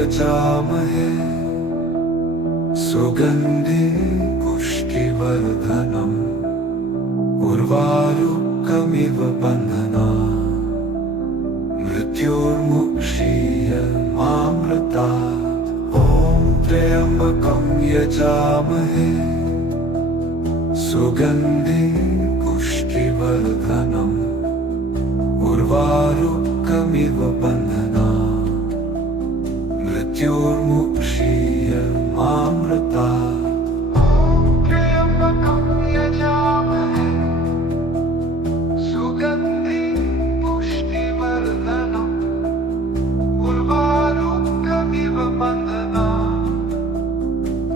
यजामहे सुगन्धिं पुष्टिवर्धनम् उर्वारुकमिव बन्धनात् मृत्योर्मुक्षीयमामृतात्। ॐ त्र्यम्बकं यजामहे सुगन्धिं पुष्टिवर्धनम् उर्वारुकमिव बन्धनात् मृत्योर्मुक्षीयमामृतात्। त्र्यम्बकं यजामहे सुगन्धिं पुष्टिवर्धनम् उर्वारुकमिव बन्धनात्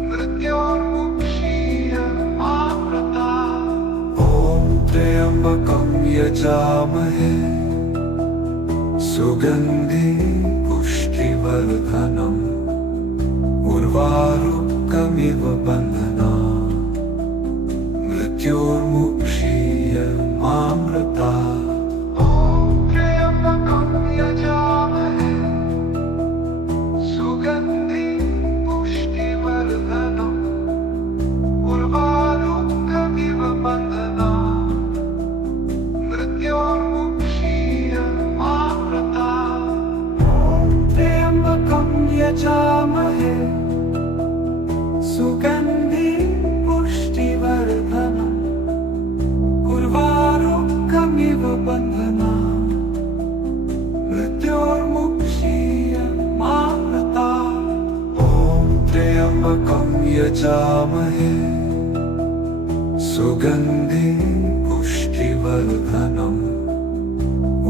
मृत्योर्मुक्षीयमामृतात्। यजामहे सुगन्धिं पुष्टिवर्धनम् उर्वारुकमिव बन्धनात् मृत्योर्मुक्षीयमामृतात्। ॐ त्र्यम्बकं यजामहे सुगन्धिं पुष्टिवर्धनम्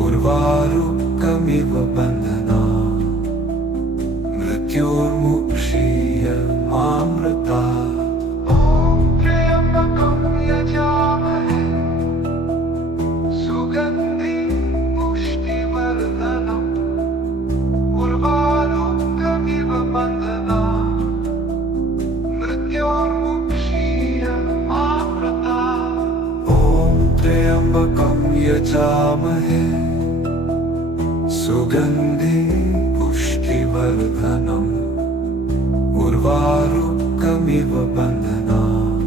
उर्वारुकमिव बन्धनात् मृत्योर्मुक्षीयमामृतात्। त्र्यम्बकं यजामहे सुगन्धिं पुष्टिवर्धनम् उर्वारुकमिव बन्धनात्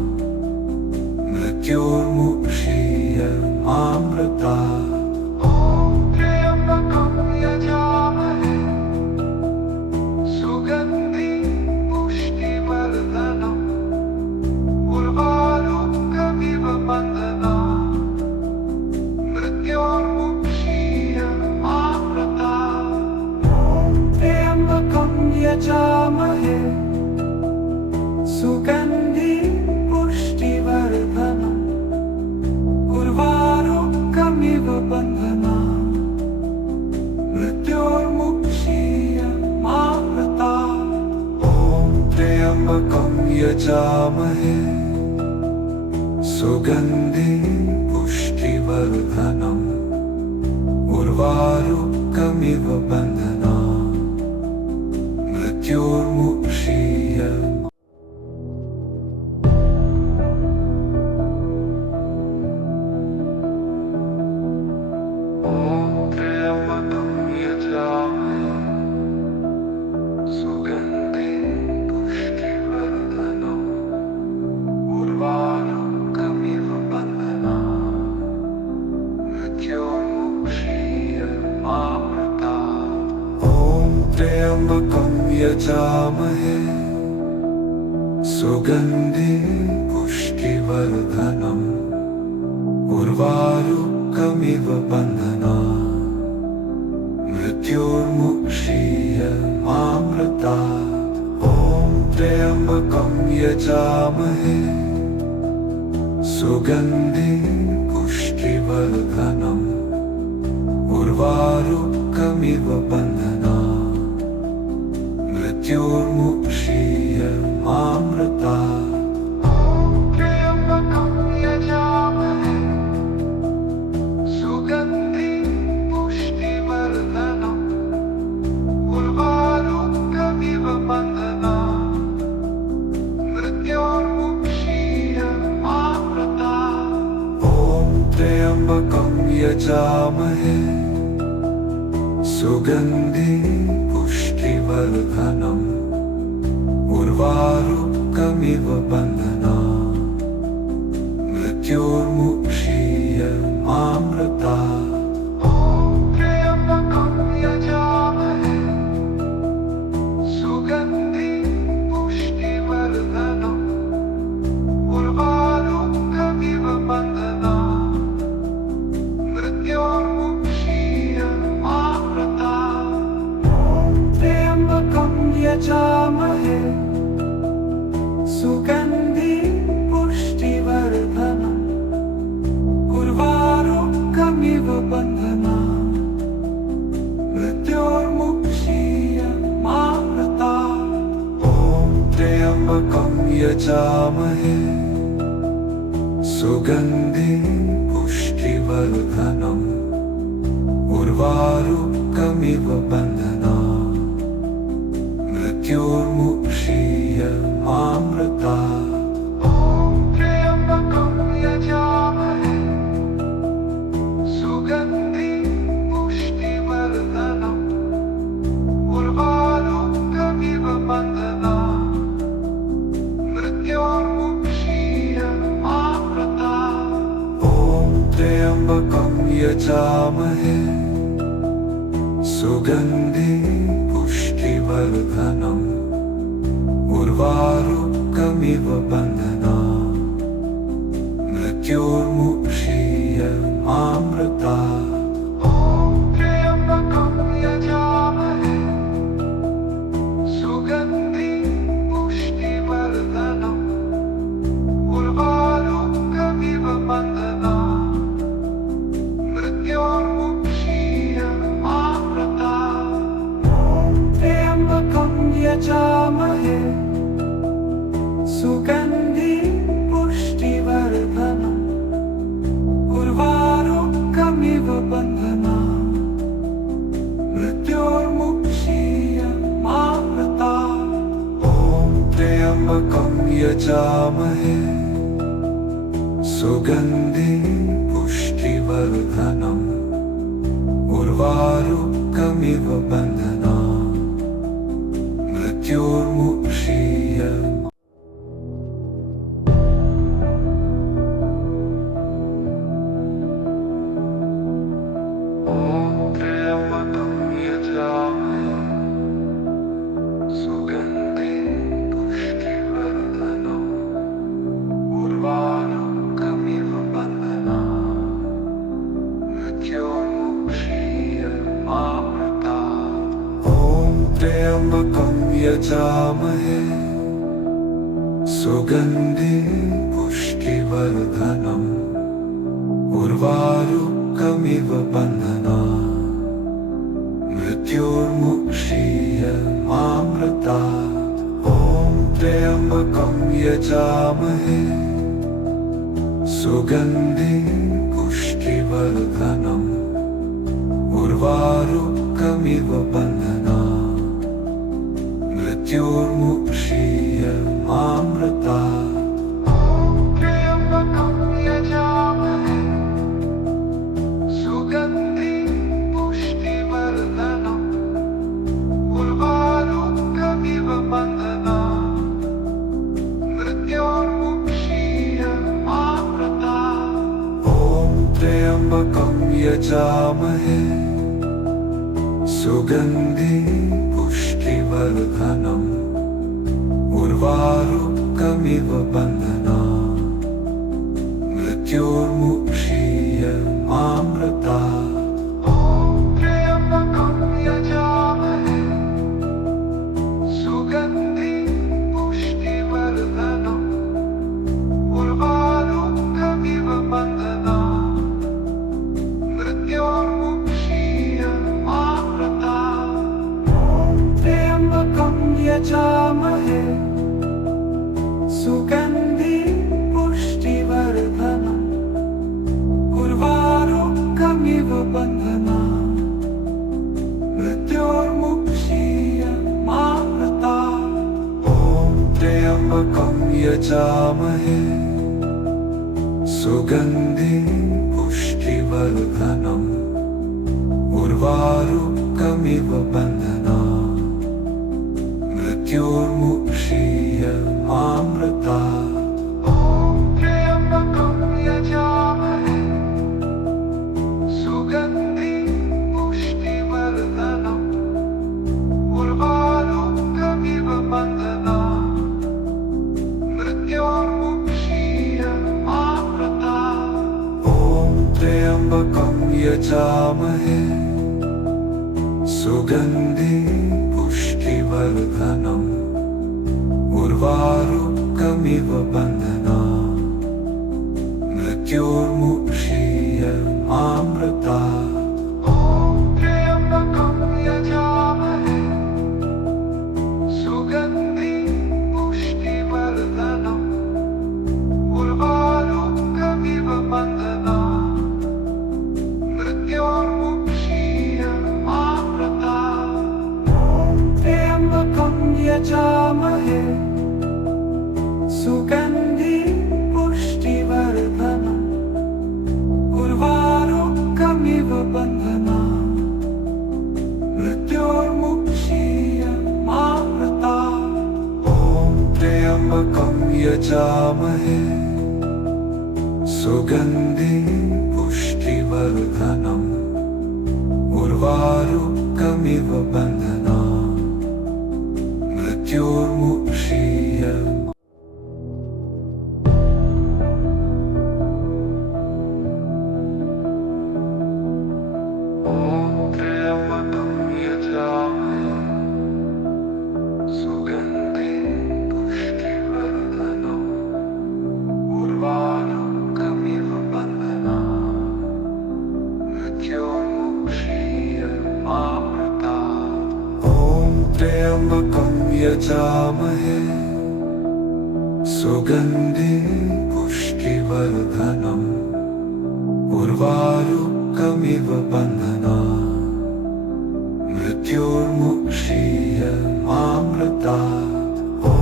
मृत्योर्मुक्षीयमामृतात्। यजामहे सुगन्धिं पुष्टिवर्धनम् उर्वारुकमिव बन्धनात् मृत्योर्मुक्षीयमामृतात्। ॐ त्र्यम्बकं यजामहे सुगन्धिं पुष्टिवर्धनम् उर्वारुकमिव बन्धनात् मृत्योर्मुक्षीयम्। त्र्यम्बकं यजामहे सुगन्धिं पुष्टिवर्धनम् उर्वारुकमिव बन्धनात् मृत्योर्मुक्षीयमामृतात्। ॐ त्र्यम्बकं यजामहे सुगन्धिं पुष्टिवर्धनम् उर्वारुकमिव बन्धनात् मृत्योर्मुक्षीयमामृतात्। त्र्यम्बकं यजामहे सुगन्धिं पुष्टिवर्धनम् पुष्टिवर्धनम् उर्वारुकमिव बन्धनात् मृत्योर्मुक्षीयमामृतात् यजामहे सुगन्धिं पुष्टिवर्धनम् उर्वारुकमिव बन्धनात् मृत्योर्मुक्षीयमामृतात् ॐ त्र्यम्बकं यजामहे सुगन्धिं पुष्टिवर्धनम् उर्वारुकमिव बन्धनात् मृत्योर्मुक्षीयमामृतात् ॐ त्र्यम्बकं यजामहे सुगन्धिं पुष्टिवर्धनम् उर्वारुकमिव बन्धनात् मृत्योर्मुक्षीयमामृतात् ॐ त्र्यम्बकं यजामहे सुगन्धिं पुष्टिवर्धनम् उर्वारुकमिव बन्धनात् मृत्योर्मुक्षीयमामृतात् ॐ त्र्यम्बकं यजामहे सुगन्धिं पुष्टिवर्धनम् उर्वारुकमिव बन्धनात् मृत्योर्मुक्षीयमामृतात् त्र्यम्बकं यजामहे सुगन्धिं पुष्टिवर्धनम् उर्वारुकमिव बन्धनात् मृत्योर्मुक्षीयमामृतात् ॐ त्र्यम्बकं यजामहे सुगन्धिं पुष्टिवर्धनम् उर्वारुकमिव बन्धनात् मृत्योर्मुक्षीयमामृतात् त्र्यम्बकं यजामहे सुगन्धिं पुष्टिवर्धनम् उर्वारुकमिव बन्धनात् मृत्योर्मुक्षीयमामृतात् ॐ त्र्यम्बकं यजामहे सुगन्धिं पुष्टिवर्धनम् उर्वारुकमिव बन्धनात् मृत्योर्मुक्षीयमामृतात् ॐ त्र्यम्बकं यजामहे सुगन्धिं पुष्टिवर्धनम् उर्वारुकमिव बन्धनात् मृत्योर्मुक्षीयमामृतात् ॐ त्र्यम्बकं यजामहे सुगन्धिं पुष्टिवर्धनम् उर्वारुकमिव बन्धनात् मृत्योर्मुक्षीयमामृतात् ॐ त्र्यम्बकं यजामहे सुगन्धिं पुष्टिवर्धनम् उर्वारुकमिव बन्धनात् मृत्योर्मुक्षीयमामृतात् त्र्यम्बकं यजामहे सुगन्धिं पुष्टिवर्धनम् उर्वारुकमिव बन्धनात् मृत्योर्मुक्षीयमामृतात् ॐ त्र्यम्बकं यजामहे सुगन्धिं पुष्टिवर्धनम् उर्वारुकमिव बन्धनात् मृत्युर्मुक्षीयमामृता ॐ त्र्यम्बकं यजामहे सुगन्धिं पुष्टिवर्धनम् उर्वारुकमिव बन्धनात् मृत्योर्मुक्षीयमामृता ॐ त्र्यम्बकं यजामहे सुगन्धिं पुष्टिवर्धनम् उर्वारुकमिव बन्धनात् मृत्योर्मुक्षीयमामृता ॐ त्र्यम्बकं यजामहे सुगन्धिं पुष्टिवर्धनम् उर्वारुकमिव बन्धनात् मृत्योर्मुक्षीयमामृता ॐ त्र्यम्बकं यजामहे सुगन्धिं पुष्टिवर्धनम् उर्वारुकमिव बन्धनात् मृत्योर्मुक्षीयमामृता ॐ त्र्यम्बकं यजामहे सुगन्धिं पुष्टिवर्धनम् उर्वारुकमिव बन्धनात् मृत्योर्मुक्षीयमामृता त्र्यम्बकं यजामहे सुगन्धिं पुष्टिवर्धनम् उर्वारुकमिव बन्धनात् मृत्योर्मुक्षीयमामृता ॐ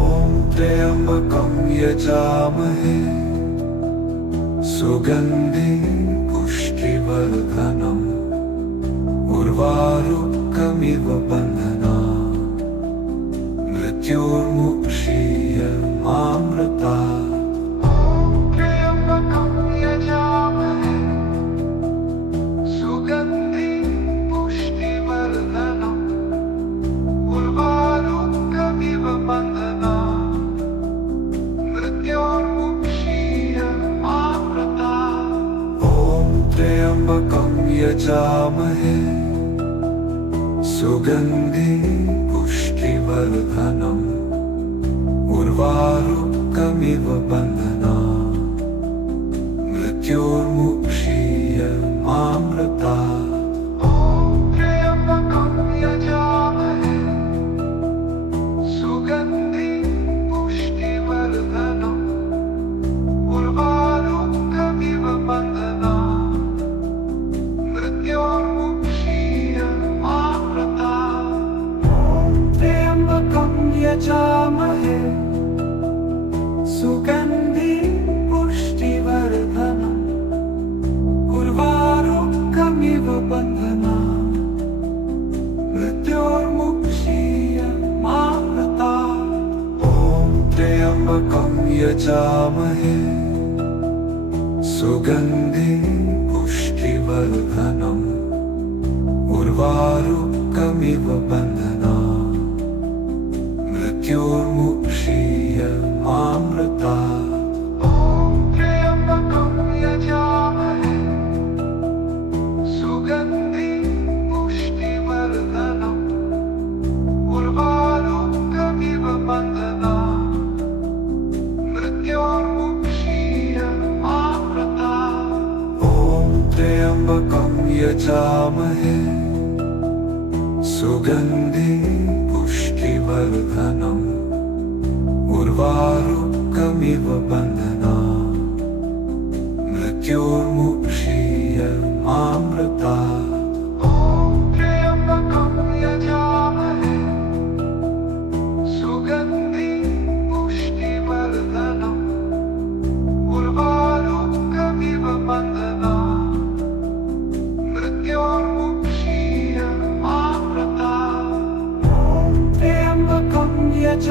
त्र्यम्बकं यजामहे सुगन्धिं पुष्टिवर्धनम् उर्वारुकमिव बन्धनात् मृत्योर्मुक्षीयमामृता ॐ त्र्यम्बकं यजामहे सुगन्धिं पुष्टिवर्धनम् उर्वारुकमिव बन्धनात् मृत्योर्मुक्षीयमामृता ॐ त्र्यम्बकं यजामहे सुगन्धिं पुष्टिवर्धनम् उर्वारुकमिव बन्धनात् मृत्योर्मुक्षीयमामृता ॐ त्र्यम्बकं यजामहे सुगन्धिं पुष्टिवर्धनम् उर्वारुकमिव बन्धनात् मृत्योर्मुक्षीयमामृता ॐ त्र्यम्बकं यजामहे सुगन्धिं पुष्टिवर्धनम् उर्वारुकमिव बन्धनात् मृत्योर्मुक्षीयमामृता ॐ त्र्यम्बकं यजामहे सुगन्धिं पुष्टिवर्धनम् उर्वारुकमिव बन्धनात् मृत्योर्मुक्षीयमामृता ॐ त्र्यम्बकं यजामहे सुगन्धिं पुष्टिवर्धनम् उर्वारुकमिव बन्धनात् मृत्योर्मुक्षीयमामृता ॐ त्र्यम्बकं यजामहे सुगन्धिं पुष्टिवर्धनम् उर्वारुकमिव बन्धनात् मृत्योर्मुक्षीयमामृता ॐ त्र्यम्बकं यजामहे सुगन्धिं पुष्टिवर्धनम् उर्वारुकमिव बन्धनात् मृत्योर्मुक्षीयमामृता ॐ त्र्यम्बकं यजामहे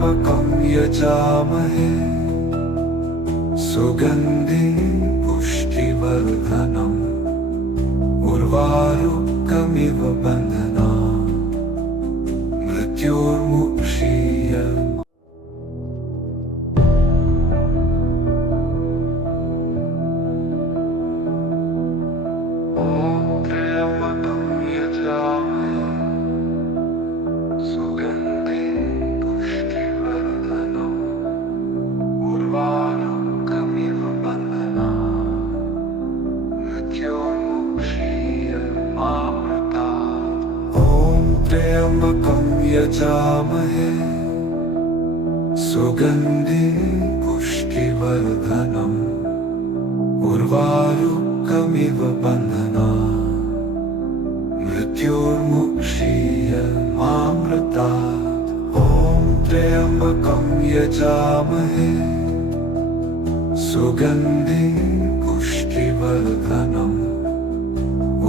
त्र्यम्बकं यजामहे सुगन्धिं पुष्टिवर्धनम् उर्वारुकमिव बन्धनात् मृत्योर्मुक्षीयम्। त्र्यम्बकं यजामहे सुगन्धिं पुष्टिवर्धनम् उर्वारुकमिव बन्धनात् मृत्योर्मुक्षीयमामृतात्। ॐ त्र्यम्बकं यजामहे सुगन्धिं पुष्टिवर्धनम्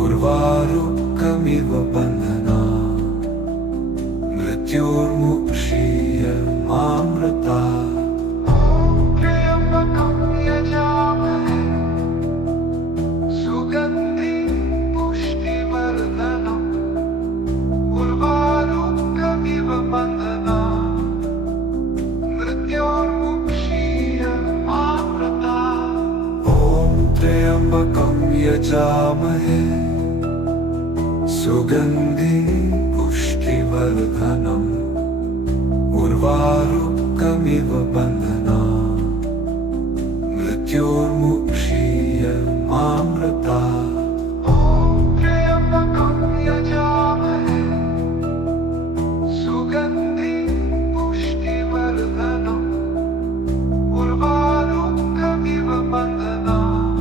उर्वारुकमिव बन्धनात् मृत्योर्मुक्षीयमामृतात्। त्र्यम्बकं यजामहे सुगन्धिं पुष्टिवर्धनम् उर्वारुकमिव बन्धनात् मृत्योर्मुक्षीयमामृतात्। ॐ त्र्यम्बकं यजामहे सुगन्धिं पुष्टिवर्धनम् उर्वारुकमिव बन्धनात् मृत्योर्मुक्षीयमामृतात्। ॐ त्र्यम्बकं यजामहे सुगन्धिं पुष्टिवर्धनम् उर्वारुकमिव बन्धनात्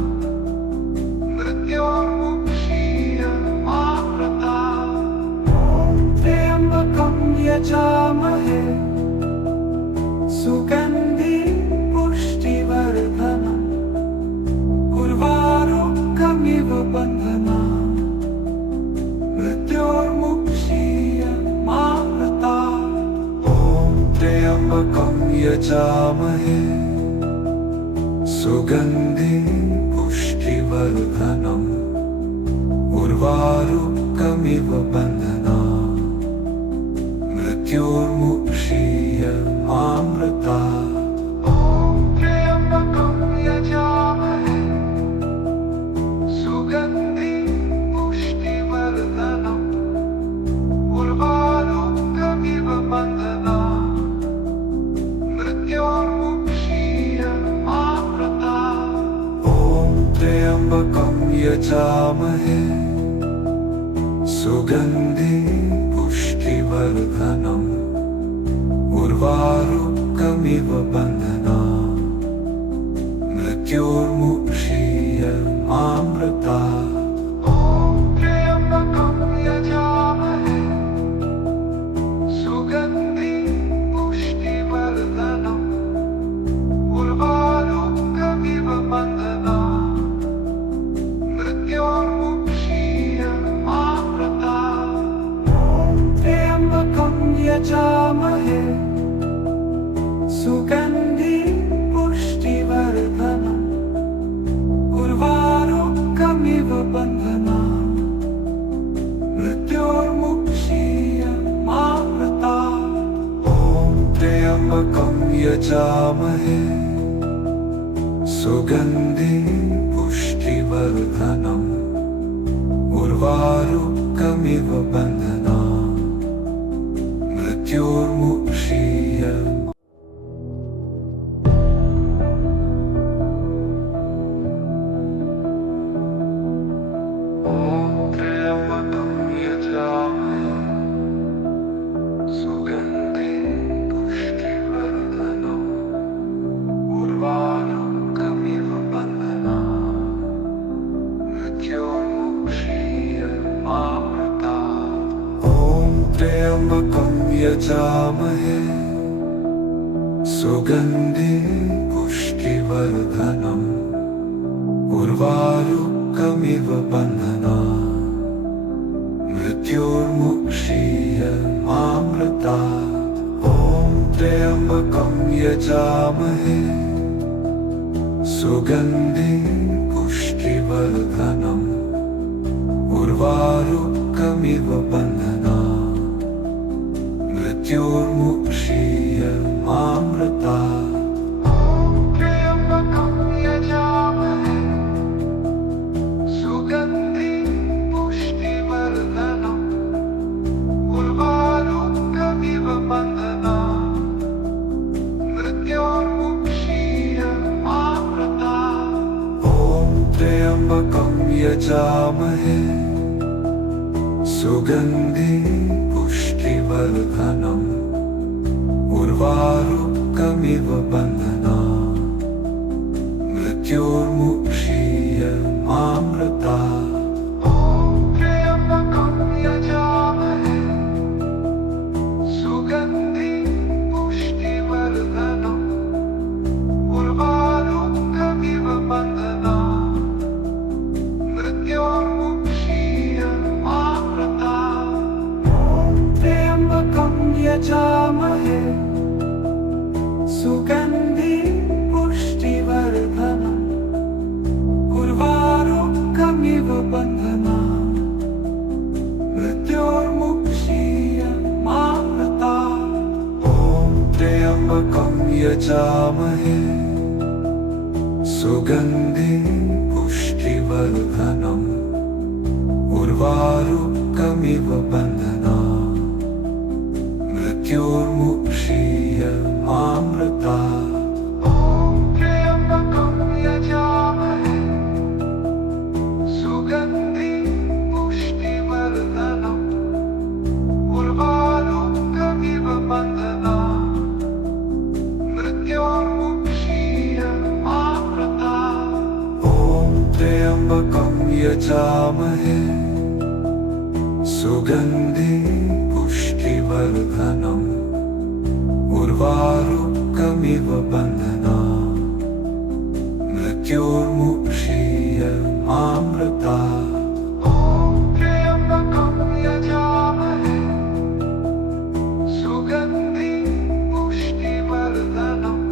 मृत्योर्मुक्षीयमामृतात्। त्र्यम्बकं यजामहे सुगन्धिं पुष्टिवर्धनम् उर्वारुकमिव बन्धनात् मृत्योर्मुक्षीयमामृतात्। ॐ त्र्यम्बकं यजामहे सुगन्धिं पुष्टिवर्धनम् उर्वारुकमिव बन्धनात् मृत्योर्मुक्षीयमामृतात्। ॐ त्र्यम्बकं यजामहे सुगन्धिं पुष्टिवर्धनम् उर्वारुकमिव बन्धनात् मृत्योर्मुक्षीयमामृतात्। ॐ त्र्यम्बकं यजामहे सुगन्धिं पुष्टिवर्धनम् उर्वारुकमिव बन्धनात् मृत्योर्मुक्षीयमामृतात्। ॐ त्र्यम्बकं यजामहे सुगन्धिं पुष्टिवर्धनम् उर्वारुकमिव बन्धनात् मृत्योर्मुक्षीयमामृतात्। ॐ त्र्यम्बकं यजामहे सुगन्धिं पुष्टिवर्धनम् उर्वारुकमिव बन्धनात् मृत्योर्मुक्षीयमामृतात्। ॐ त्र्यम्बकं यजामहे सुगन्धिं पुष्टिवर्धनम् उर्वारुकमिव बन्धनात् मृत्योर्मुक्षीयमामृतात्। त्र्यम्बकं यजामहे सुगन्धिं पुष्टिवर्धनम् उर्वारुकमिव बन्धनात् मृत्योर्मुक्षीयमामृतात्। ॐ त्र्यम्बकं त्र्यम्बकं यजामहे सुगन्धिं पुष्टिवर्धनम् उर्वारुकमिव बन्धनात् मृत्योर्मुक्षीयमामृतात् त्र्यम्बकं यजामहे सुगन्धिं पुष्टिवर्धनम् उर्वारुकमिव बन्धनात् मृत्योर्मुक्षीयमामृतात् ॐ त्र्यम्बकं यजामहे सुगन्धिं पुष्टिवर्धनम् उर्वारुकमिव बन्धनात् मृत्योर्मुक्षीयमामृतात् त्र्यम्बकं यजामहे सुगन्धिं पुष्टिवर्धनम् उर्वारुकमिव बन्धनात् मृत्योर्मुक्षीयमामृतात् त्र्यम्बकं यजामहे सुगन्धिं पुष्टिवर्धनम् उर्वारुकमिव बन्धनात् मृत्योर्मुक्षीयमामृतात् ॐ त्र्यम्बकं यजामहे सुगन्धिं पुष्टिवर्धनम् उर्वारुकमिव बन्धनात् मृत्योर्मुक्षीयमामृतात् त्र्यम्बकं यजामहे सुगन्धिं पुष्टिवर्धनम् उर्वारुकमिव बन्धनात् मृत्योर्मुक्षीयमामृतात् ॐ त्र्यम्बकं यजामहे सुगन्धिं पुष्टिवर्धनम्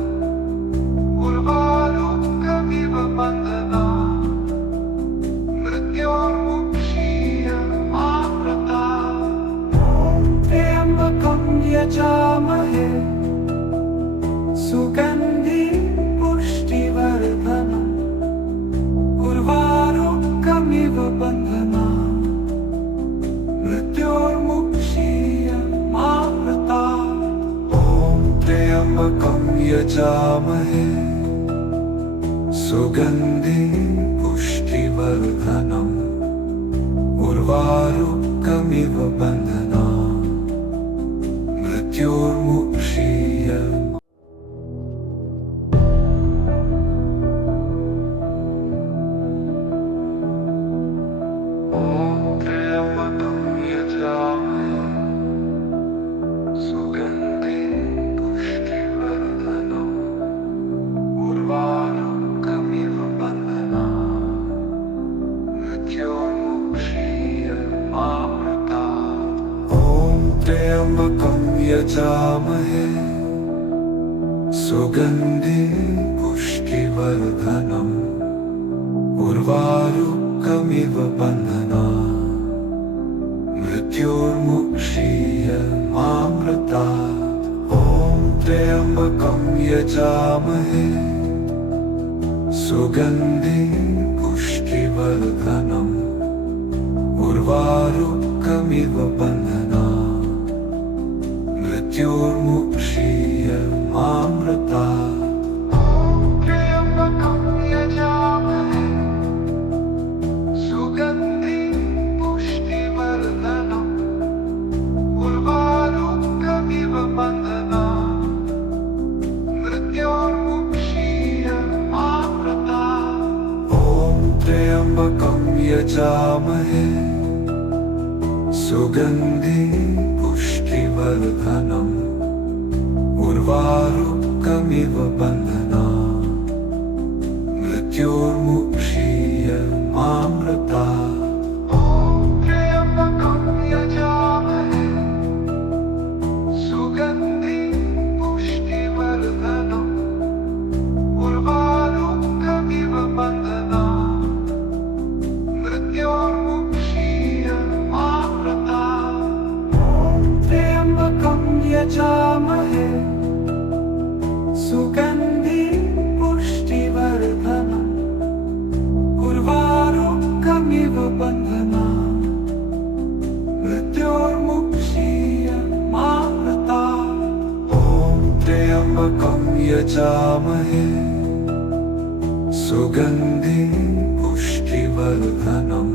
उर्वारुकमिव बन्धनात् मृत्योर्मुक्षीयमामृतात् त्र्यम्बकं यजामहे सुगन्धिं पुष्टिवर्धनम् उर्वारुकमिव बन्धनात् मृत्योर्मुक्षीयमामृतात् त्र्यम्बकं यजामहे सुगन्धिं पुष्टिवर्धनम् उर्वारुकमिव बन्धनात् मृत्योर्मुक्षीयमामृतात् ॐ त्र्यम्बकं यजामहे सुगन्धिं पुष्टिवर्धनम् उर्वारुकमिव बन्धनात् मृत्योर्मुक्षीयमामृतात् त्र्यम्बकं यजामहे सुगन्धिं पुष्टिवर्धनम् उर्वारुकमिव बन्धनात् मृत्योर्मुक्षीयमामृतात् ॐ त्र्यम्बकं यजामहे सुगन्धिं पुष्टिवर्धनम् उर्वारुकमिव बन्धनात् मृत्योर्मुक्षीयमामृतात् त्र्यम्बकं यजामहे सुगन्धिं पुष्टिवर्धनम् उर्वारुकमिव बन्धनात् मृत्योर्मुक्षीयमामृतात् ॐ त्र्यम्बकं यजामहे सुगन्धिं पुष्टिवर्धनम् उर्वारुकमिव बन्धनात् मृत्योर्मुक्षीयमामृतात् त्र्यम्बकं यजामहे सुगन्धिं पुष्टिवर्धनम् सुगंधि पुष्टिवर्धनम् उर्वारुकमिव बन्धनात् मृत्योर्मुक्षीयमामृतात् ॐ त्र्यम्बकं यजामहे सुगंधि पुष्टिवर्धनम्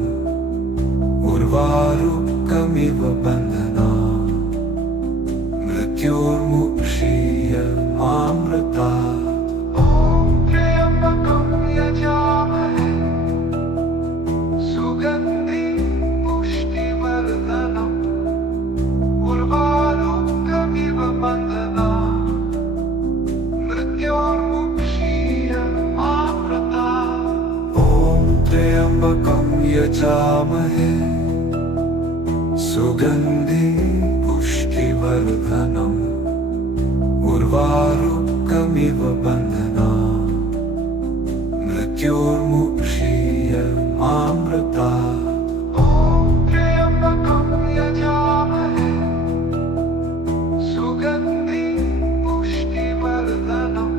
उर्वारुकमिव बन्धनात् मृत्योर्मुक्षीयमामृतात् ॐ त्र्यम्बकं यजामहे सुगंधि पुष्टिवर्धनम् उर्वारुकमिव बन्धनात् मृत्योर्मुक्षीयमामृतात् ॐ त्र्यम्बकं यजामहे सुगंधि पुष्टिवर्धनम् उर्वारुकमिव बन्धनात् मृत्योर्मुक्षीयमामृतात् ॐ त्र्यम्बकं यजामहे सुगंधि पुष्टिवर्धनम्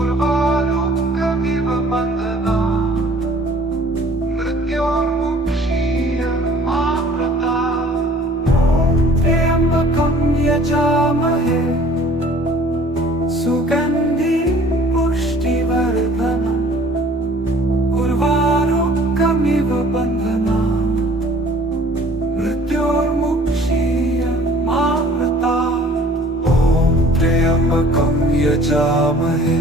उर्वारुकमिव बन्धनात् मृत्योर्मुक्षीयमामृतात् ॐ त्र्यम्बकं यजामहे सुगंधि पुष्टिवर्धनम् उर्वारुकमिव बन्धनात् मृत्योर्मुक्षीयमामृतात् ॐ त्र्यम्बकं यजामहे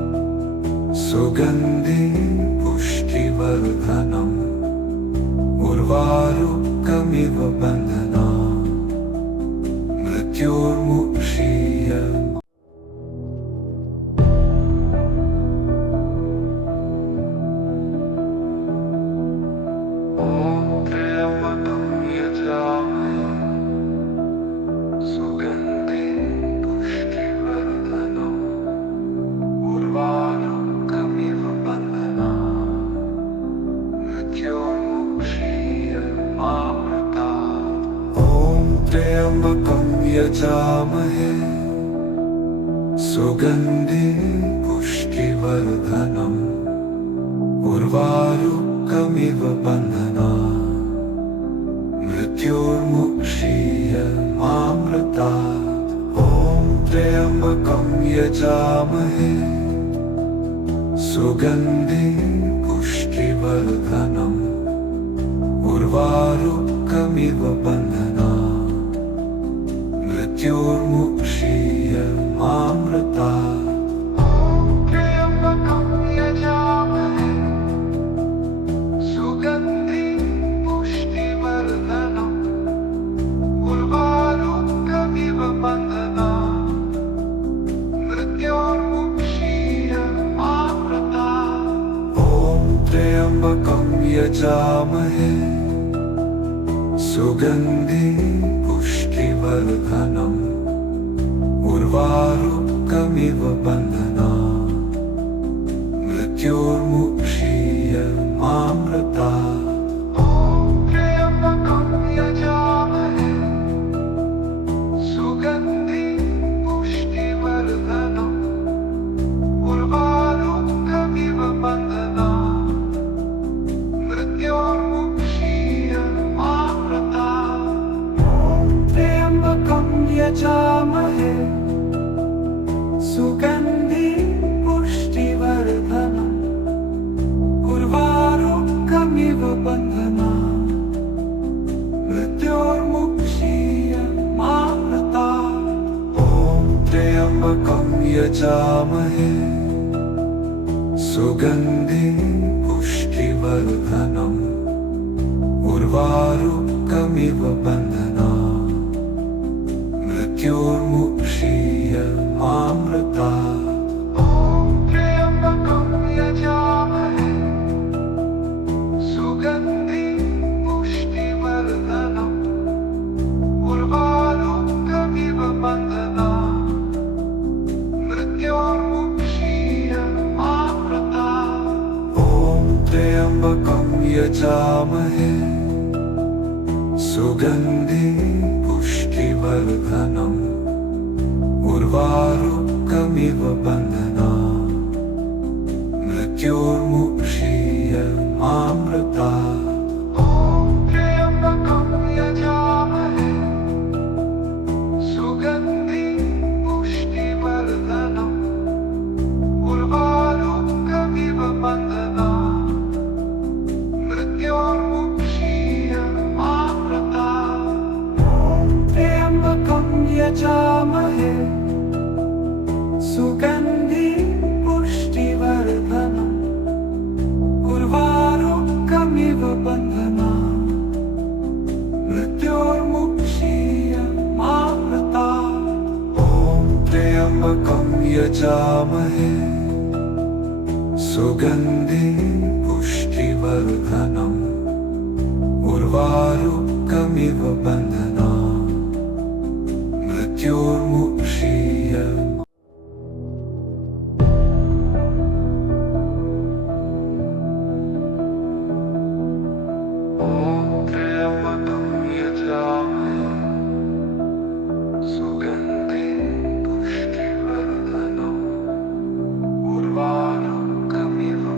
सुगंधि पुष्टिवर्धनम् उर्वारुकमिव बन्धनात् मृत्योर्मुक्षीयमामृतात् त्र्यम्बकं यजामहे सुगंधि पुष्टिवर्धनम् उर्वारुकमिव बन्धनात् मृत्योर्मुक्षीयमामृतात् ॐ त्र्यम्बकं यजामहे सुगंधि पुष्टिवर्धनम् उर्वारुकमिव बन्धनात् मृत्योर्मुक्षीयमामृतात् ॐ त्र्यम्बकं यजामहे सुगंधि पुष्टिवर्धनम् उर्वारुकमिव बन्धनात् मृत्योर्मुक्षीयमामृतात् ॐ त्र्यम्बकं यजामहे सुगंधि पुष्टिवर्धनम् उर्वारुकमिव बन्धनात् मृत्योर्मुक्षीयमामृतात् ॐ त्र्यम्बकं यजामहे सुगंधि पुष्टिवर्धनम् उर्वारुकमिव बन्धनात् मृत्योर्मुक्षीयमामृतात् ॐ त्र्यम्बकं यजामहे सुगंधि पुष्टिवर्धनम् उर्वारुकमिव बन्धनात् मृत्योर्मुक्षीयमामृतात् ॐ त्र्यम्बकं यजामहे सुगंधि पुष्टिवर्धनम् उर्वारुकमिव बन्धनात् मृत्योर्मुक्षीयमामृतात् ॐ त्र्यम्बकं यजामहे सुगंधि पुष्टिवर्धनम् उर्वारुकमिव बन्धनात् मृत्योर्मुक्षीयमामृतात् ॐ त्र्यम्बकं यजामहे सुगंधि पुष्टिवर्धनम् उर्वारुकमिव मृत्योर्मुक्षीयमामृता मृत्योर्मुक्षीयमामृता ॐ त्र्यम्बकं यजामहे सुगन्धिं पुष्टिवर्धनम् उर्वारुकमिव बन्धनात् मृत्योर्मुक्षीयमामृता ॐ त्र्यम्बकं यजामहे सुगन्धिं पुष्टिवर्धनम् उर्वारुकमिव बन्धनात् मृत्योर्मुक्षीयमामृता ॐ त्र्यम्बकं यजामहे सुगन्धिं पुष्टिवर्धनम् उर्वारुकमिव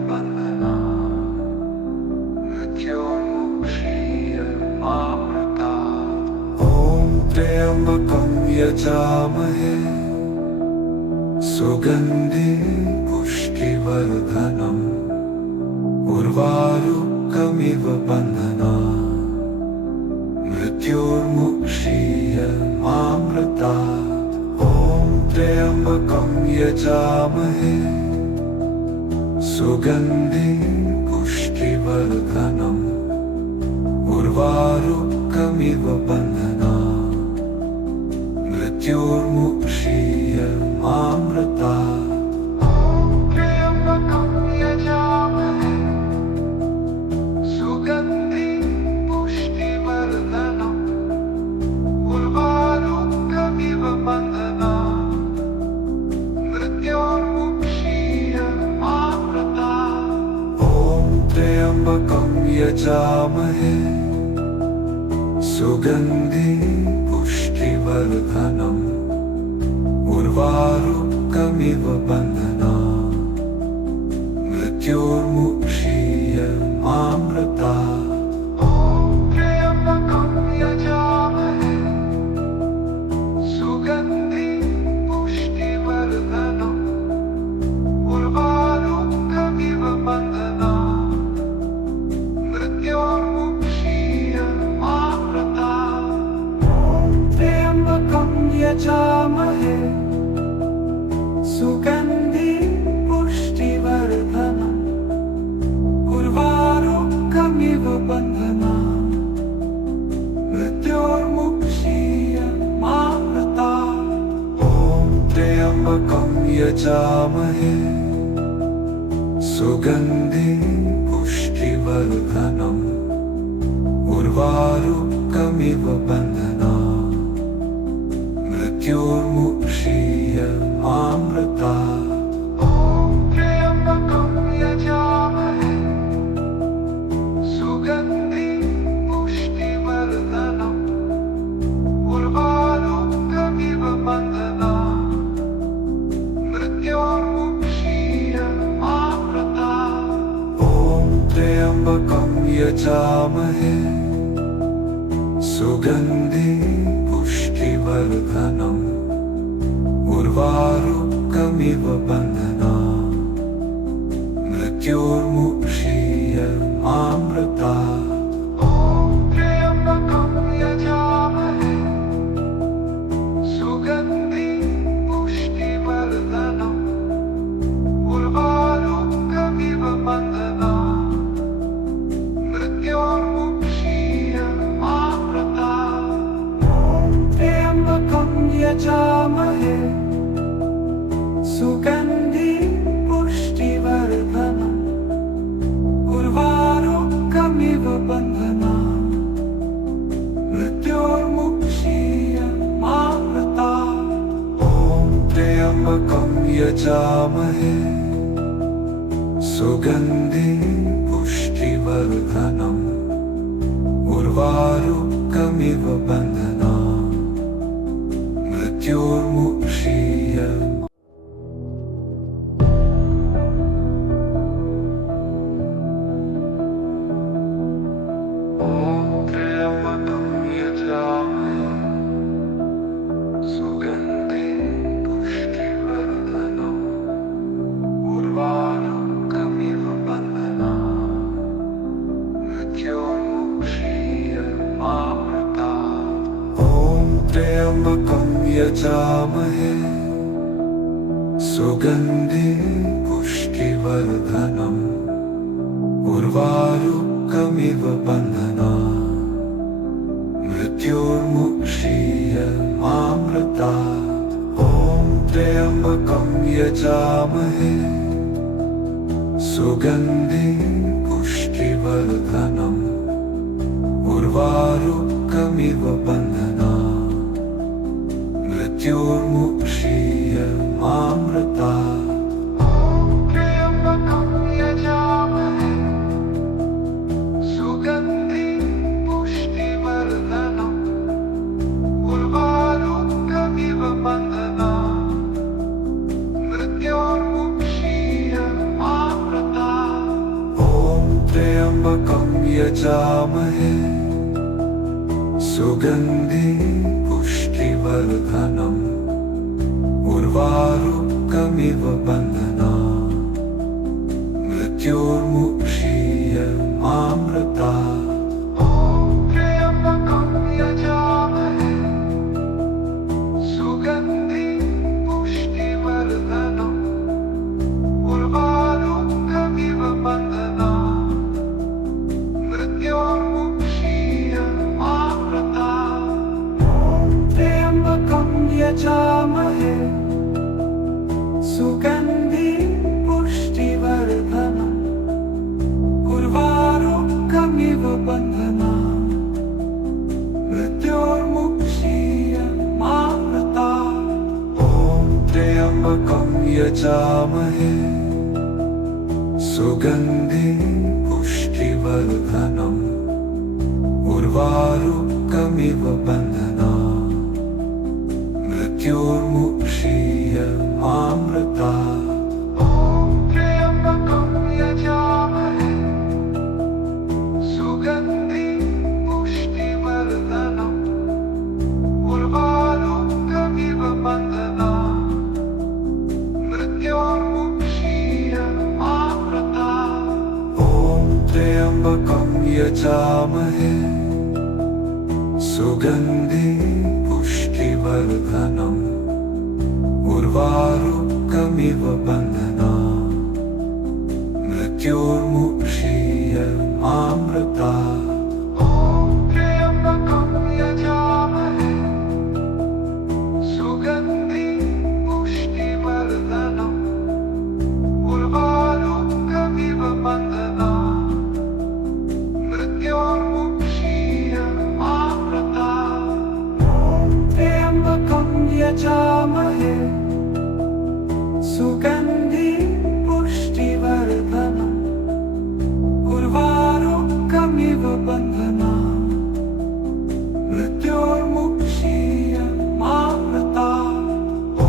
बन्धनात् मृत्योर्मुक्षीयमामृता त्र्यम्बकं यजामहे सुगन्धिं पुष्टिवर्धनम् उर्वारुकमिव बन्धनात् मृत्योर्मुक्षीयमामृतात् ॐ त्र्यम्बकं यजामहे सुगन्धिं पुष्टिवर्धनम् उर्वारुकमिव बन्धनात् मृत्योर्मुक्षीयमामृता ॐ त्र्यम्बकं यजामहे सुगन्धिं पुष्टिवर्धनम् उर्वारुकमिव बन्धनात् मृत्योर्मुक्षीयमामृता ॐ त्र्यम्बकं यजामहे सुगन्धिं पुष्टिवर्धनम् उर्वारुकमिव बन्धनात् मृत्योर्मुक्षीयमामृता ॐ त्र्यम्बकं यजामहे सुगन्धिं पुष्टिवर्धनम् उर्वारुकमिव बन्धनात् मृत्योर्मुक्षीयमामृता ॐ त्र्यम्बकं यजामहे सुगन्धिं पुष्टिवर्धनम् उर्वारुकमिव बन्धनात् मृत्योर्मुक्षीयमामृता ॐ त्र्यम्बकं यजामहे सुगन्धिं पुष्टिवर्धनम् उर्वारुकमिव बन्धनात् मृत्योर्मुक्षीयमामृता ॐ त्र्यम्बकं यजामहे सुगन्धिं पुष्टिवर्धनम् उर्वारुकमिव बन्धनात् मृत्योर्मुक्षीयमामृता ॐ त्र्यम्बकं यजामहे सुगन्धिं पुष्टिवर्धनम् उर्वारुकमिव बन्धनात् मृत्योर्मुक्षीयमामृता ॐ त्र्यम्बकं यजामहे सुगन्धिं पुष्टिवर्धनम् उर्वारुकमिव बन्धनात् मृत्योर्मुक्षीयमामृता ॐ त्र्यम्बकं यजामहे सुगन्धिं पुष्टिवर्धनम् उर्वारुकमिव बन्धनात् मृत्योर्मुक्षीयमामृता ॐ त्र्यम्बकं यजामहे सुगन्धिं पुष्टिवर्धनम् उर्वारुकमिव बन्धनात् मृत्योर्मुक्षीयमामृता यजामहे सुगन्धिं पुष्टिवर्धनम् उर्वारुकमिव बन्धनात् मृत्योर्मुक्षीयमामृतात् ॐ त्र्यम्बकं यजामहे सुगन्धिं पुष्टिवर्धनम् उर्वारुकमिव बन्धनात् मृत्योर्मुक्षीयमामृतात् त्र्यम्बकं यजामहे सुगन्धिं पुष्टिवर्धनम् उर्वारुकमिव बन्धनात् मृत्योर्मुक्षीयमामृतात् यजामहे सुगन्धिं पुष्टिवर्धनम् उर्वारुकमिव बन्धनात् मृत्योर्मुक्षीयमामृतात् ॐ त्र्यम्बकं यजामहे सुगन्धिं पुष्टिवर्धनम् उर्वारुकमिव बन्धनात् मृत्योर्मुक्षीयमामृतात् त्र्यम्बकं यजामहे सुगन्धिं पुष्टिवर्धनम् उर्वारुकमिव बन्धनात् मृत्योर्मुक्षीयमामृतात् ॐ त्र्यम्बकं यजामहे सुगन्धिं पुष्टिवर्धनम् उर्वारुकमिव बन्धनात् मृत्योर्मुक्षीयमामृतात् त्र्यम्बकं यजामहे सुगन्धिं पुष्टिवर्धनम् उर्वारुकमिव बन्धनात् मृत्योर्मुक्षीयमामृतात् त्र्यम्बकं यजामहे सुगन्धिं पुष्टिवर्धनम् उर्वारुकमिव बन्धनात् मृत्योर्मुक्षीयमामृतात् ॐ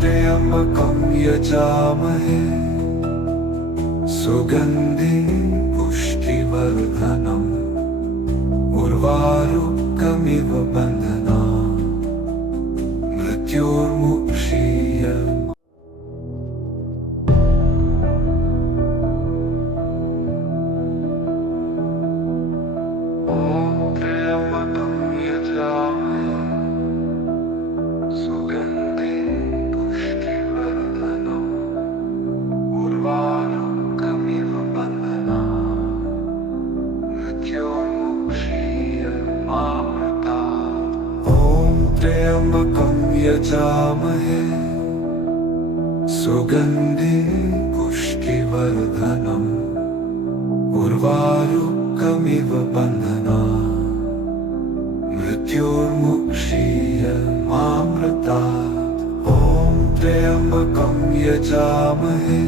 त्र्यम्बकं यजामहे सुगन्धिं पुष्टिवर्धनम् उर्वारुकमिव बन्धनात् मृत्योर्मुक्षीयमामृतात् त्र्यम्बकं यजामहे सुगन्धिं पुष्टिवर्धनम् उर्वारुकमिव बन्धनात् मृत्योर्मुक्षीयमामृतात् ॐ त्र्यम्बकं यजामहे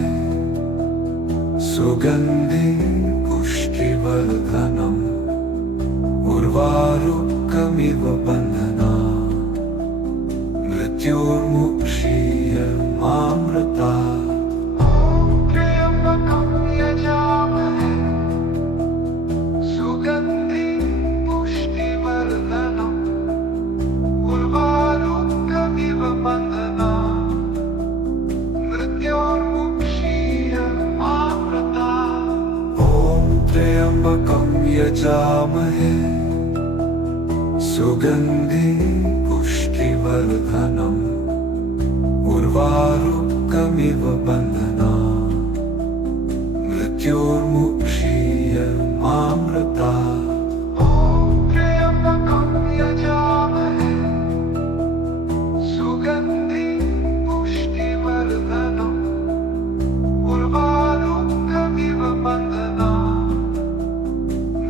सुगन्धिं पुष्टिवर्धनम् उर्वारुकमिव बन्धनात् मृत्योर्मुक्षीयमामृतात् त्र्यम्बकं यजामहे सुगन्धिं पुष्टिवर्धनम् उर्वारुकमिव बन्धनात् मृत्योर्मुक्षीयमामृतात् ॐ त्र्यम्बकं यजामहे सुगन्धिं पुष्टिवर्धनम् पुष्टिवर्धनम् उर्वारुकमिव बन्धनात् मृत्योर्मुक्षीयमामृतात् ॐ त्र्यम्बकं यजामहे सुगन्धिं पुष्टिवर्धनम् उर्वारुकमिव बन्धनात्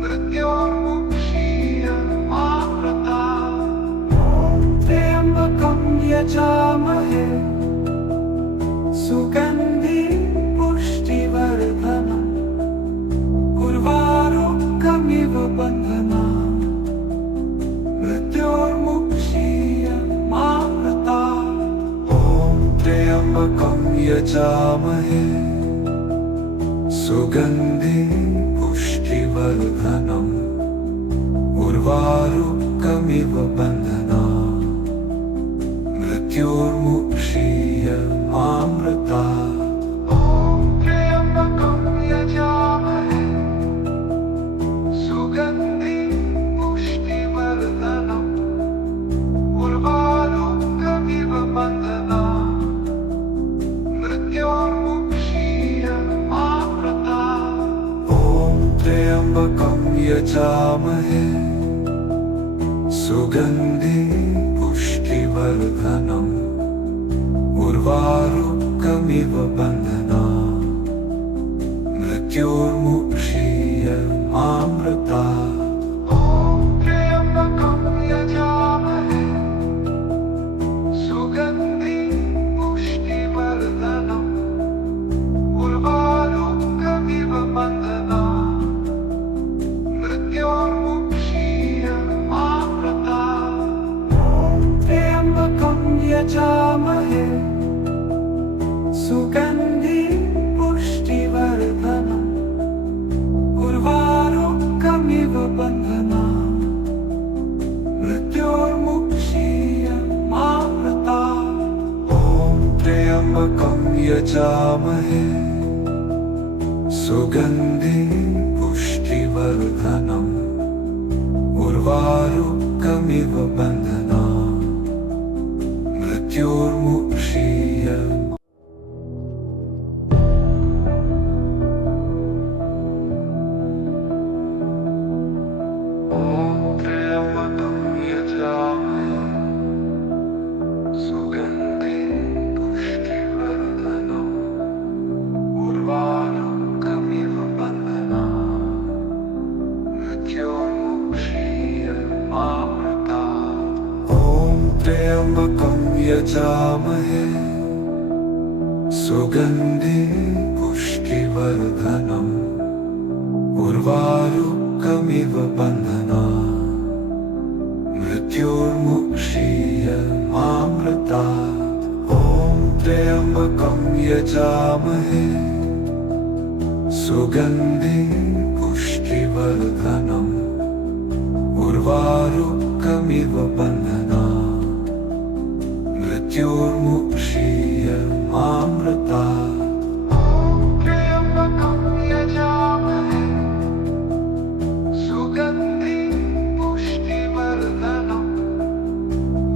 मृत्योर्मुक्षीयमामृतात् ॐ त्र्यम्बकं यजामहे सुगन्धिं पुष्टिवर्धनम् उर्वारुकमिव बन्धनात् मृत्योर्मुक्षीयमामृतात् ॐ त्र्यम्बकं यजामहे सुगन्धिं पुष्टिवर्धनम् उर्वारुकमिव बन्धनात् मृत्योर्मुक्षीयमामृतात् ॐ त्र्यम्बकं यजामहे सुगन्धिं पुष्टिवर्धनम् उर्वारुकमिव बन्धनात् मृत्योर्मुक्षीयमामृतात् ॐ त्र्यम्बकं यजामहे सुगन्धिं पुष्टिवर्धनम् उर्वारुकमिव बन्धनात् मृत्योर्मुक्षीयमामृतात् ॐ त्र्यम्बकं यजामहे सुगन्धिं पुष्टिवर्धनम् उर्वारुकमिव बन्धनात् मृत्योर्मुक्षीयमामृतात् ॐ त्र्यम्बकं यजामहे सुगन्धिं पुष्टिवर्धनम् उर्वारुकमिव बन्धनात् मृत्योर्मुक्षीयमामृतात् ॐ त्र्यम्बकं यजामहे सुगन्धिं पुष्टिवर्धनम् उर्वारुकमिव बन्धनात् मृत्योर्मुक्षीयमामृतात् त्र्यम्बकं यजामहे सुगन्धिं पुष्टिवर्धनम् उर्वारुकमिव बन्धनात् मृत्योर्मुक्षीयमामृतात् ॐ त्र्यम्बकं यजामहे सुगन्धिं पुष्टिवर्धनम् उर्वारुकमिव बन्धनात् मृत्योर्मुक्षीयमामृतात् ॐ त्र्यम्बकं यजामहे सुगन्धिं पुष्टिवर्धनम्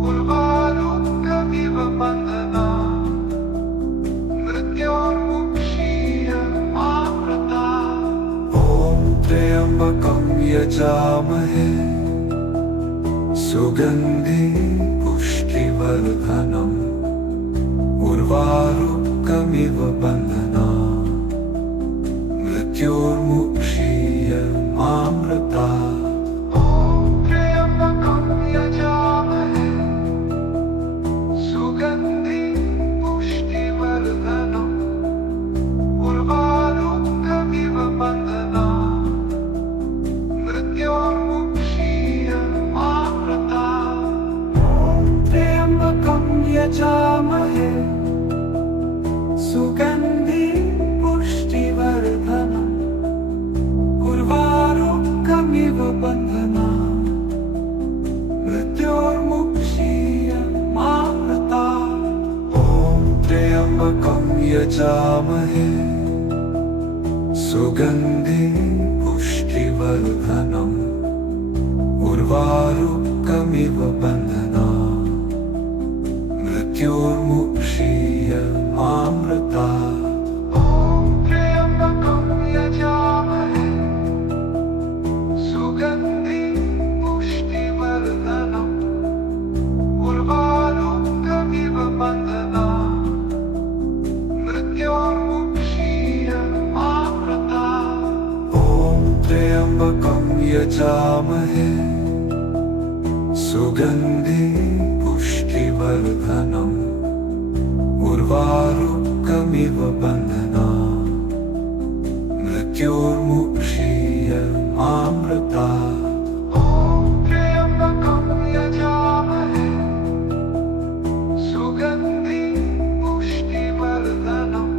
उर्वारुकमिव बन्धनात् मृत्योर्मुक्षीयमामृतात् ॐ त्र्यम्बकं यजामहे सुगन्धिं पुष्टिवर्धनम् उर्वारुकमिव बन्धनात् मृत्योर्मुक्षीयमामृतात् ॐ त्र्यम्बकं यजामहे सुगन्धिं पुष्टिवर्धनम् उर्वारुकमिव बन्धनात् मृत्योर्मुक्षीयमामृतात् ॐ त्र्यम्बकं यजामहे सुगन्धिं पुष्टिवर्धनम् उर्वारुकमिव बन्धनात् मृत्योर्मुक्षीयमामृतात् ॐ त्र्यम्बकं यजामहे सुगन्धिं पुष्टिवर्धनम् उर्वारुकमिव बन्धनात् मृत्युर्मुक्षीयमामृता ॐ त्र्यम्बकं यजामहे सुगन्धिं पुष्टिवर्धनम् उर्वारुकमिव बन्धनात् मृत्योर्मुक्षीयमामृता ॐ त्र्यम्बकं यजामहे सुगन्धिं पुष्टिवर्धनम् उर्वारुकमिव बन्धनात् मृत्योर्मुक्षीयमामृता ॐ त्र्यम्बकं यजामहे सुगन्धिं पुष्टिवर्धनम्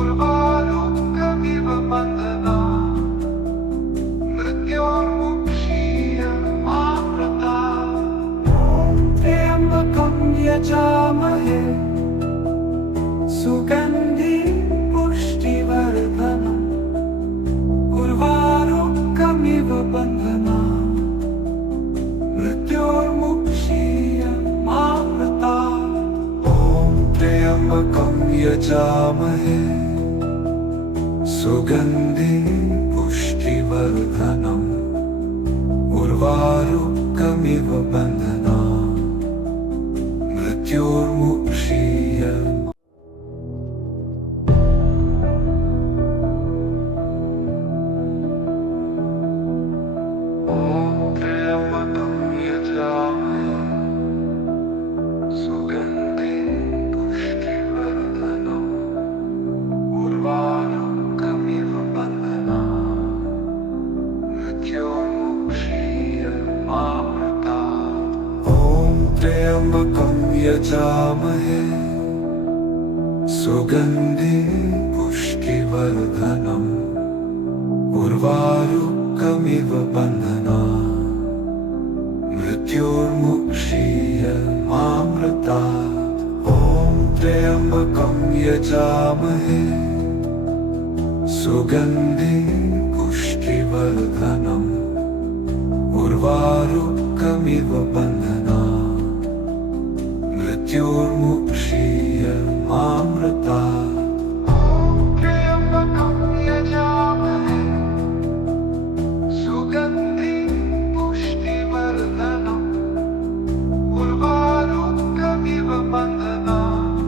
उर्वारुकमिव बन्धनात् मृत्योर्मुक्षीयमामृता ॐ त्र्यम्बकं यजामहे सुगन्धिं पुष्टिवर्धनम् उर्वारुकमिव बन्धनात् मृत्योर्मुक्षीयमामृता ॐ त्र्यम्बकं यजामहे सुगन्धिं पुष्टिवर्धनम् उर्वारुकमिव बन्धनात् मृत्योर्मुक्षीयमामृता त्र्यम्बकं यजामहे सुगन्धिं पुष्टिवर्धनम् उर्वारुकमिव बन्धनात् मृत्योर्मुक्षीयमामृता ॐ त्र्यम्बकं यजामहे सुगन्धिं पुष्टिवर्धनम् उर्वारुकमिव बन्धनात् मृत्योर्मुक्षीयमामृता ॐ त्र्यम्बकं यजामहे सुगन्धिं पुष्टिवर्धनम् उर्वारुकमिव बन्धनात्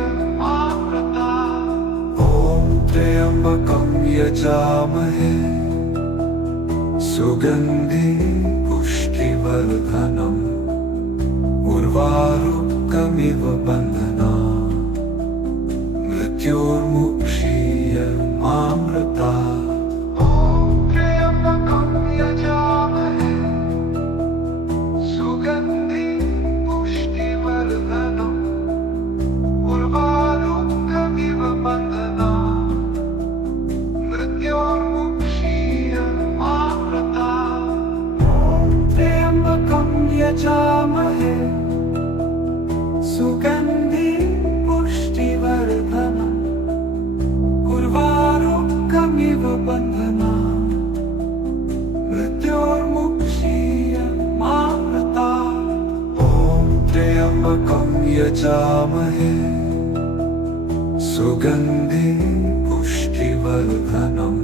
मृत्योर्मुक्षीयमामृता ॐ त्र्यम्बकं यजामहे सुगन्धिं पुष्टिवर्धनम् उर्वारुकमिव बन्धनात् मृत्योर्मुक्षीयमामृता ॐ त्र्यम्बकं यजामहे सुगन्धिं पुष्टिवर्धनम् उर्वारुकमिव बन्धनात् मृत्योर्मुक्षीयमामृता ॐ त्र्यम्बकं यजामहे सुगन्धिं पुष्टिवर्धनम् उर्वारुकमिव बन्धनात् मृत्योर्मुक्षीयमामृता ॐ त्र्यम्बकं यजामहे सुगन्धिं पुष्टिवर्धनम्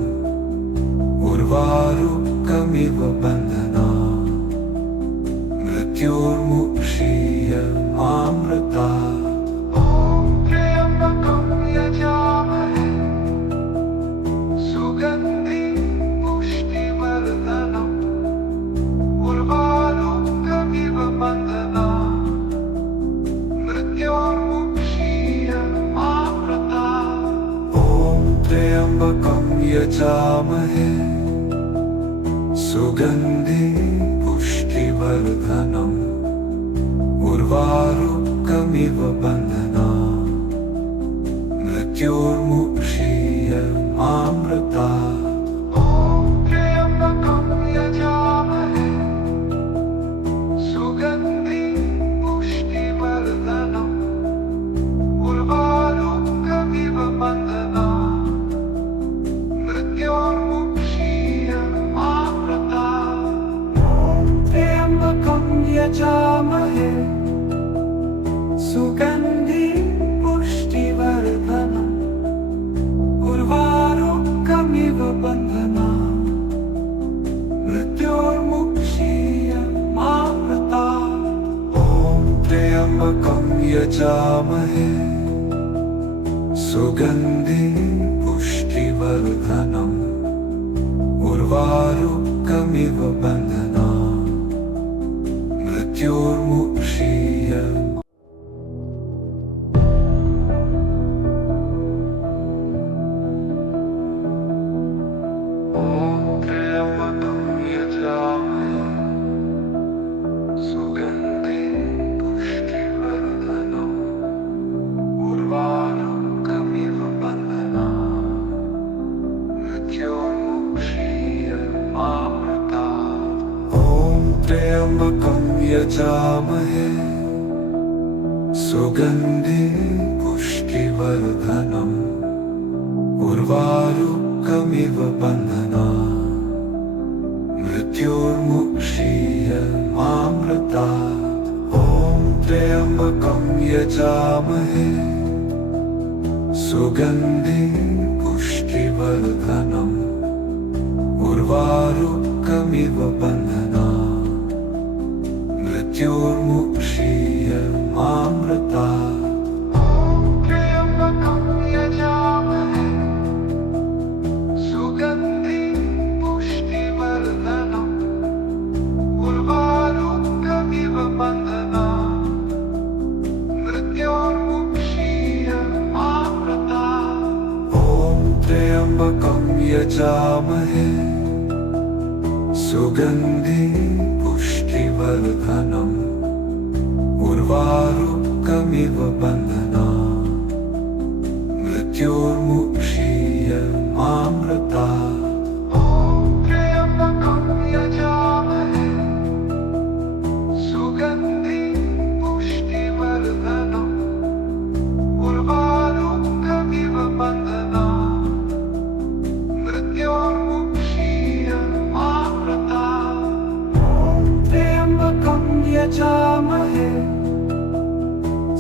उर्वारुकमिव बन्धनात् मृत्योर्मुक्षीयमामृता ॐ त्र्यम्बकं यजामहे सुगन्धिं पुष्टिवर्धनम् उर्वारुकमिव बन्धनात् मृत्योर्मुक्षीयमामृता ॐ त्र्यम्बकं यजामहे सुगन्धिं पुष्टिवर्धनम् उर्वारुकमिव बन्धनात् मृत्योर्मुक्षीयमामृता ॐ त्र्यम्बकं यजामहे सुगन्धिं पुष्टिवर्धनम् उर्वारुकमिव बन्धनात् मृत्योर्मुक्षीयमामृता ॐ त्र्यम्बकं त्र्यम्बकं यजामहे सुगन्धिं पुष्टिवर्धनम् उर्वारुकमिव बन्धनान् मृत्योर्मुक्षीयम् त्र्यम्बकं यजामहे सुगन्धिं पुष्टिवर्धनम् उर्वारुकमिव बन्धनान् मृत्योर्मुक्षीयमामृतात् ॐ त्र्यम्बकं यजामहे सुगन्धिं पुष्टिवर्धनम् उर्वारुकमिव बन्धनान् मृत्योर्मुक्षीयमामृतात् त्र्यम्बकं यजामहे सुगन्धिं पुष्टिवर्धनम् उर्वारुकमिव बन्धनान् मृत्योर्मुक्षीयमामृतात् ॐ त्र्यम्बकं यजामहे सुगन्धिं पुष्टिवर्धनम् उर्वारुकमिव बन्धनान् मृत्योर्मुक्षीयमामृतात् ॐ त्र्यम्बकं यजामहे सुगन्धिं पुष्टिवर्धनम् उर्वारुकमिव बन्धनान् मृत्योर्मुक्षीयमामृतात् त्र्यम्बकं यजामहे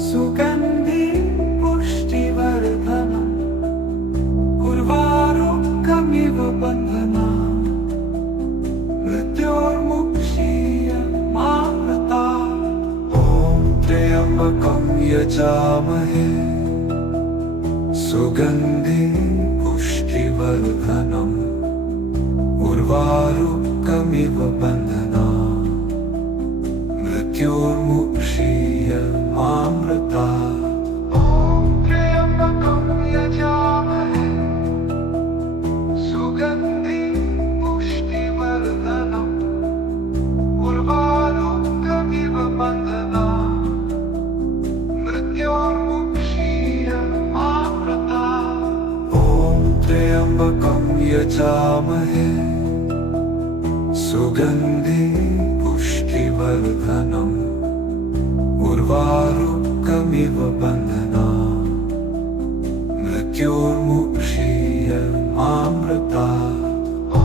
सुगन्धिं पुष्टिवर्धनम् उर्वारुकमिव बन्धनान् मृत्योर्मुक्षीयमामृतात् ॐ त्र्यम्बकं यजामहे सुगन्धिं पुष्टिवर्धनम् उर्वारुकमिव बन्धनान् मृत्योर्मुक्षीयमामृतात् ॐ त्र्यम्बकं यजामहे सुगन्धिं पुष्टिवर्धनम् उर्वारुकमिव बन्धनान् मृत्योर्मुक्षीयमामृतात् ॐ त्र्यम्बकं यजामहे सुगन्धिं पुष्टिवर्धनम् उर्वारुकमिव बन्धनान् मृत्योर्मुक्षीयमामृतात् ॐ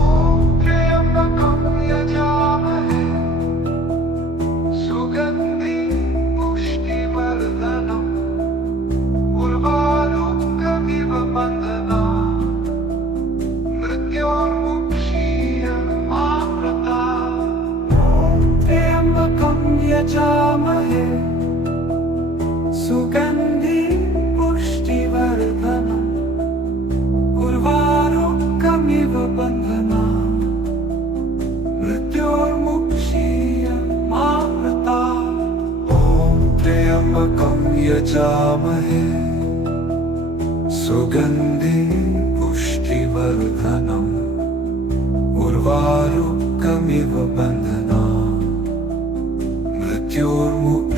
त्र्यम्बकं यजामहे सुगन्धिं पुष्टिवर्धनम् उर्वारुकमिव बन्धनान् मृत्योर्मुक्षीयमामृतात् ॐ त्र्यम्बकं यजामहे सुगन्धिं पुष्टिवर्धनम् उर्वारुकमिव बन्धनान् मृत्योर्मुक्षीयमामृतात् ॐ त्र्यम्बकं यजामहे सुगन्धिं पुष्टिवर्धनम् उर्वारुकमिव बन्धनान् मृत्योर्मुक्षीयमामृतात्